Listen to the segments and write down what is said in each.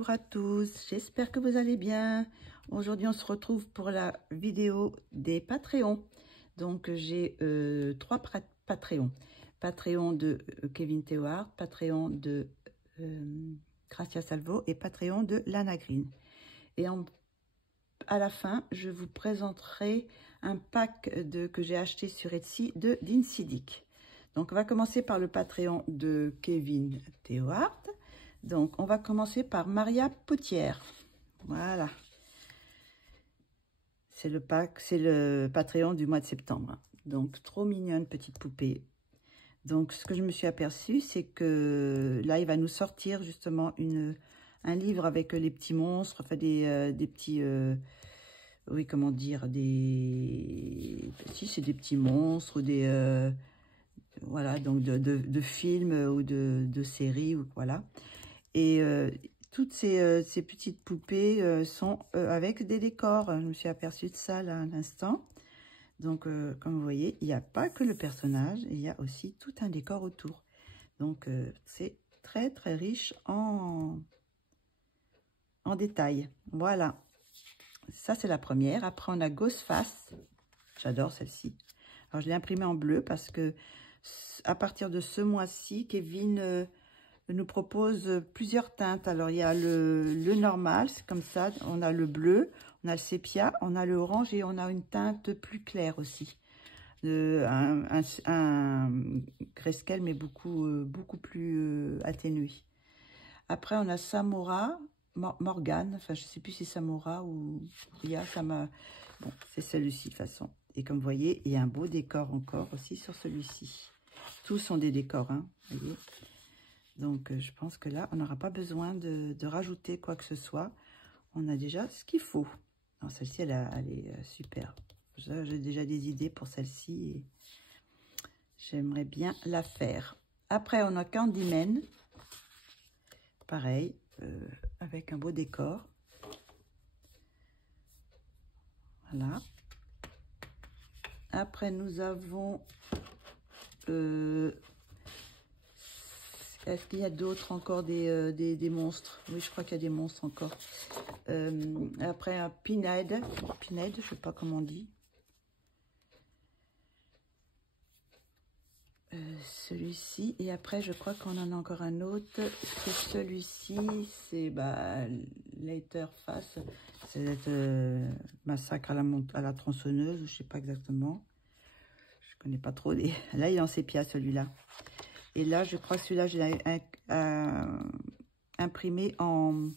bonjour à tous, j'espère que vous allez bien. Aujourd'hui on se retrouve pour la vidéo des Patreons. Donc j'ai trois Patreons. Patreon de Kevin Théouard, Patreon de Gracia Salvo et Patreon de Lana Green. Et à la fin, je vous présenterai un pack que j'ai acheté sur Etsy de d'Insidic. Donc on va commencer par le Patreon de Kevin Théouard. Donc, on va commencer par Maria Potière. Voilà. C'est le pack, c'est le Patreon du mois de septembre. Donc, trop mignonne petite poupée. Donc, ce que je me suis aperçue, c'est que là, il va nous sortir justement un livre avec les petits monstres, enfin des petits... oui, comment dire, si, c'est des petits monstres, des... voilà, donc de films ou de séries, ou voilà. Et toutes ces petites poupées sont avec des décors. Je me suis aperçue de ça là à l'instant. Donc, comme vous voyez, il n'y a pas que le personnage, il y a aussi tout un décor autour. Donc, c'est très très riche en détails. Voilà. Ça, c'est la première. Après, on a Ghostface. J'adore celle-ci. Alors, je l'ai imprimée en bleu parce que à partir de ce mois-ci, Kevin... nous propose plusieurs teintes. Alors, il y a le normal, c'est comme ça. On a le bleu, on a le sépia, on a le orange et on a une teinte plus claire aussi. Un grayscale, mais beaucoup plus atténué. Après, on a Samora, Morgane. Enfin, je ne sais plus si c'est Samora ou Ria. Bon, c'est celui-ci, de toute façon. Et comme vous voyez, il y a un beau décor encore aussi sur celui-ci. Tous sont des décors, hein, vous voyez. Donc, je pense que là, on n'aura pas besoin de rajouter quoi que ce soit. On a déjà ce qu'il faut. Celle-ci, elle est super. J'ai déjà des idées pour celle-ci et j'aimerais bien la faire. Après, on a Candyman. Pareil, avec un beau décor. Voilà. Après, nous avons... est-ce qu'il y a d'autres encore des monstres? Oui, je crois qu'il y a des monstres encore. Après, un Pinhead. Pinhead, je ne sais pas comment on dit. Celui-ci. Et après, je crois qu'on en a encore un autre. C'est celui-ci. C'est Leatherface. C'est Massacre à la tronçonneuse. Je ne sais pas exactement. Je ne connais pas trop. Là, il est en sépia, celui-là. Et là, je crois que celui-là, je l'ai imprimé en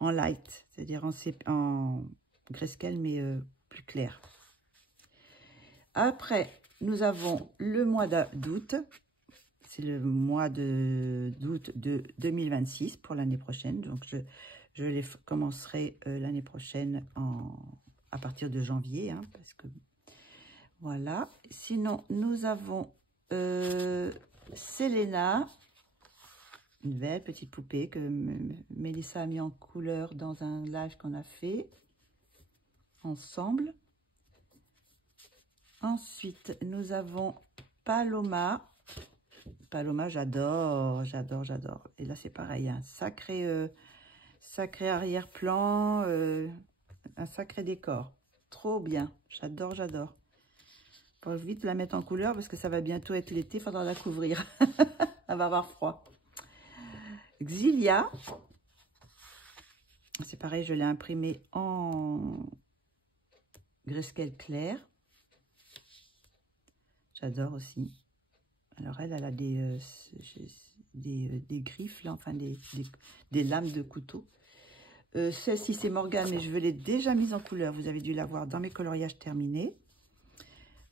light, c'est-à-dire en grayscale, mais plus clair. Après, nous avons le mois d'août. C'est le mois d'août de 2026 pour l'année prochaine. Donc, je les commencerai l'année prochaine à partir de janvier. Hein, parce que voilà. Sinon, nous avons... Selena, une belle petite poupée que Mélissa a mis en couleur dans un live qu'on a fait ensemble. Ensuite, nous avons Paloma. Paloma, j'adore. Et là, c'est pareil, un sacré arrière-plan, un sacré décor. Trop bien, j'adore. Faut vite la mettre en couleur parce que ça va bientôt être l'été, il faudra la couvrir. Elle va avoir froid. Xilia. C'est pareil, je l'ai imprimé en grayscale clair. J'adore aussi. Alors elle a des griffes, là, enfin des lames de couteau. Celle-ci, c'est Morgane, mais je l'ai déjà mise en couleur. Vous avez dû la voir dans mes coloriages terminés.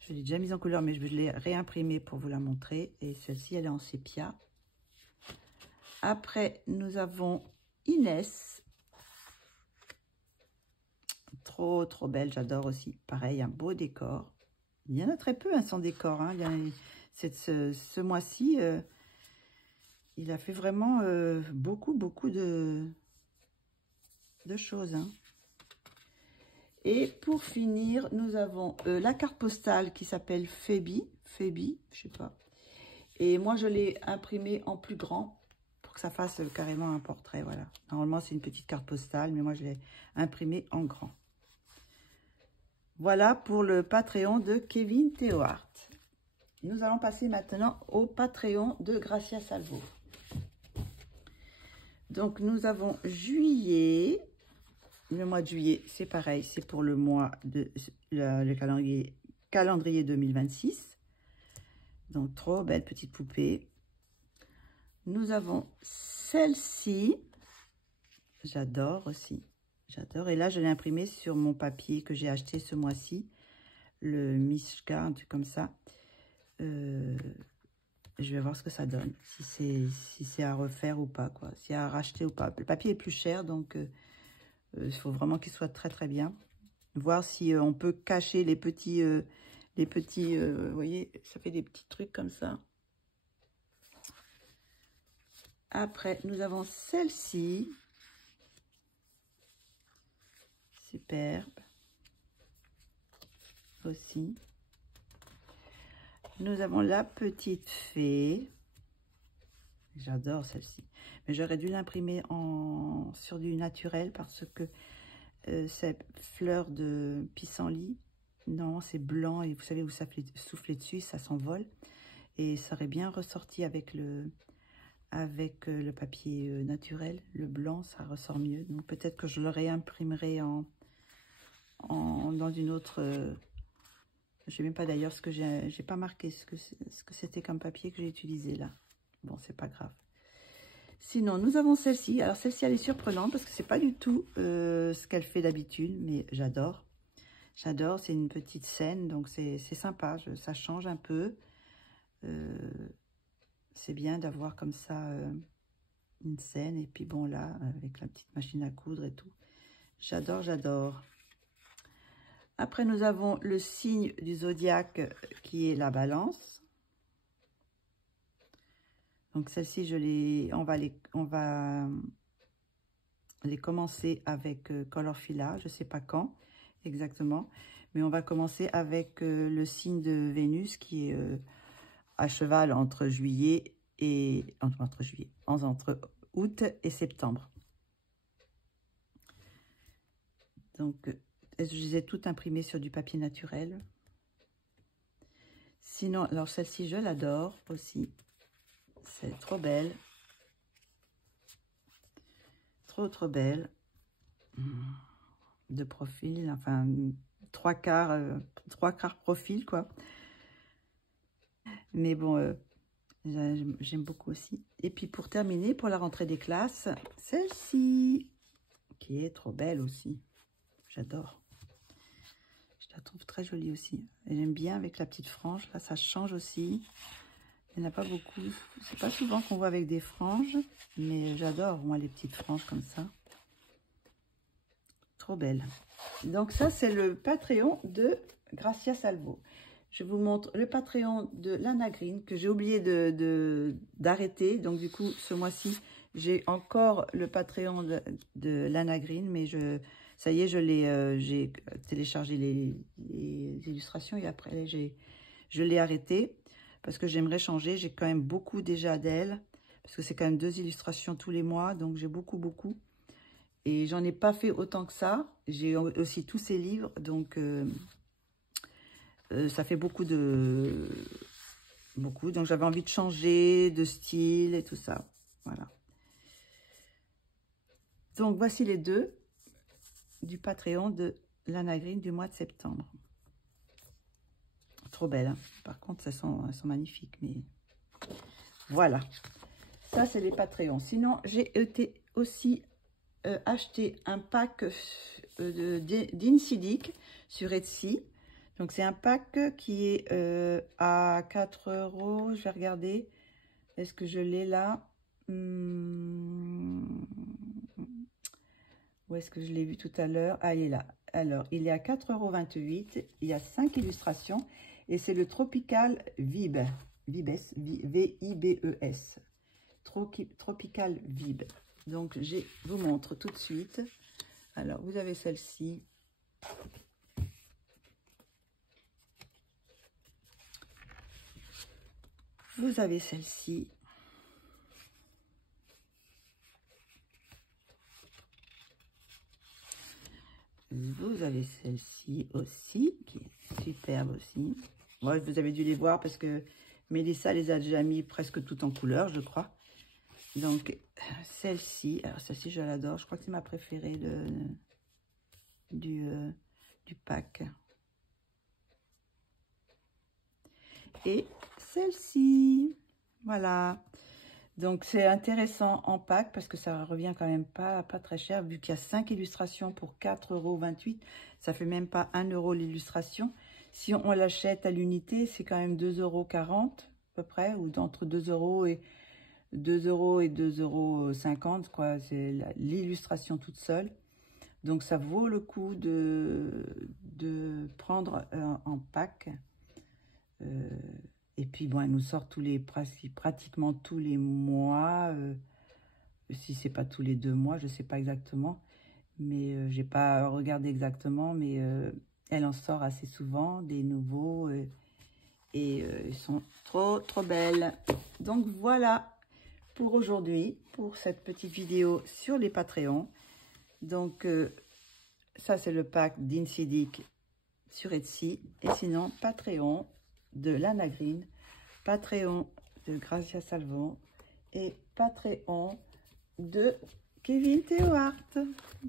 Je l'ai déjà mise en couleur, mais je l'ai réimprimée pour vous la montrer. Et celle-ci, elle est en sépia. Après, nous avons Inès. Trop belle, j'adore aussi. Pareil, un beau décor. Il y en a très peu hein, sans décor. Hein. Ce mois-ci, il a fait vraiment beaucoup de choses. Hein. Et pour finir, nous avons la carte postale qui s'appelle Phoebe, je sais pas. Et moi, je l'ai imprimée en plus grand pour que ça fasse carrément un portrait, voilà. Normalement, c'est une petite carte postale, mais moi, je l'ai imprimé en grand. Voilà pour le Patreon de Kevin Théohart. Nous allons passer maintenant au Patreon de Gracia Salvo. Donc, nous avons juillet. Le mois de juillet, c'est pareil, c'est pour le mois de le calendrier 2026. Donc, trop belle petite poupée. Nous avons celle-ci. J'adore aussi. J'adore. Et là, je l'ai imprimée sur mon papier que j'ai acheté ce mois-ci. Le Mishka, un truc comme ça. Je vais voir ce que ça donne. Si c'est à refaire ou pas, quoi. Si à racheter ou pas. Le papier est plus cher, donc il faut vraiment qu'il soit très, très bien. Voir si on peut cacher les petits... vous voyez, ça fait des petits trucs comme ça. Après, nous avons celle-ci. Superbe. Aussi. Nous avons la petite fée. J'adore celle-ci. Mais j'aurais dû l'imprimer sur du naturel parce que c'est fleur de pissenlit. Non, c'est blanc et vous savez, vous soufflez dessus, ça s'envole. Et ça aurait bien ressorti avec le papier naturel. Le blanc, ça ressort mieux. Donc peut-être que je le réimprimerai dans une autre... je ne sais même pas d'ailleurs ce que j'ai pas marqué ce que c'était comme papier que j'ai utilisé là. Bon, c'est pas grave. Sinon, nous avons celle-ci. Alors celle-ci, elle est surprenante parce que c'est pas du tout ce qu'elle fait d'habitude, mais j'adore. J'adore, c'est une petite scène, donc c'est sympa, ça change un peu. C'est bien d'avoir comme ça une scène. Et puis bon, là, avec la petite machine à coudre et tout. J'adore, j'adore. Après, nous avons le signe du zodiaque qui est la balance. Donc celle-ci, on va les commencer avec Colorfila, je ne sais pas quand exactement, mais on va commencer avec le signe de Vénus qui est à cheval entre entre août et septembre. Donc je les ai toutes imprimées sur du papier naturel. Sinon, alors celle-ci, je l'adore aussi. C'est trop belle. Trop belle. De profil, enfin, trois quarts profil, quoi. Mais bon, j'aime beaucoup aussi. Et puis, pour terminer, pour la rentrée des classes, celle-ci, qui est trop belle aussi. J'adore. Je la trouve très jolie aussi. Et j'aime bien avec la petite frange. Là, ça change aussi. Il n'y en a pas beaucoup. C'est pas souvent qu'on voit avec des franges. Mais j'adore, moi, les petites franges comme ça. Trop belle. Donc, ça, c'est le Patreon de Gracia Salvo. Je vous montre le Patreon de Lana Green que j'ai oublié d'arrêter. Donc, du coup, ce mois-ci, j'ai encore le Patreon de Lana Green. Mais ça y est, j'ai téléchargé les illustrations et après, je l'ai arrêté parce que j'aimerais changer. J'ai quand même beaucoup déjà d'elle parce que c'est quand même 2 illustrations tous les mois. Donc, j'ai beaucoup. Et j'en ai pas fait autant que ça. J'ai aussi tous ces livres. Donc, ça fait beaucoup. Donc, j'avais envie de changer de style et tout ça. Voilà. Donc, voici les 2 du Patreon de Lana Green du mois de septembre. Trop belles. Hein. Par contre, elles sont magnifiques. Mais voilà. Ça, c'est les Patreons. Sinon, j'ai aussi acheté un pack d'Insidic sur Etsy. Donc, c'est un pack qui est à 4 €. Je vais regarder. Est-ce que je l'ai là? Où est-ce que je l'ai vu tout à l'heure? Ah, il est là. Alors, il est à 4,28 €. Il y a 5 illustrations. Et c'est le Tropical Vibes. V-I-B-E-S. Tropical Vibe. Donc, je vous montre tout de suite. Alors, vous avez celle-ci. Vous avez celle-ci. vous avez celle-ci aussi, qui est superbe aussi. Ouais, vous avez dû les voir parce que Mélissa les a déjà mis presque toutes en couleur, je crois. Donc, celle-ci, alors celle-ci, je l'adore. Je crois que c'est ma préférée du pack. Et celle-ci, voilà. Donc, c'est intéressant en pack parce que ça revient quand même pas très cher. Vu qu'il y a 5 illustrations pour 4,28 €, ça fait même pas 1 € l'illustration. Si on l'achète à l'unité, c'est quand même 2,40 € à peu près, ou entre 2 € et 2,50 € quoi. C'est l'illustration toute seule. Donc, ça vaut le coup de prendre en pack. Et puis, bon, elle nous sort pratiquement tous les mois. Si c'est pas tous les 2 mois, je sais pas exactement. Mais j'ai pas regardé exactement. Mais elle en sort assez souvent, des nouveaux. Et ils sont trop belles. Donc, voilà pour aujourd'hui, pour cette petite vidéo sur les Patreons. Donc, ça, c'est le pack d'Insidic sur Etsy. Et sinon, Patreon de Lana Green, Patreon de Gracia Salvon et Patreon de Kevin Théohart.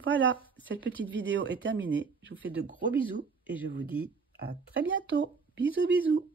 Voilà, cette petite vidéo est terminée. Je vous fais de gros bisous et je vous dis à très bientôt. Bisous, bisous.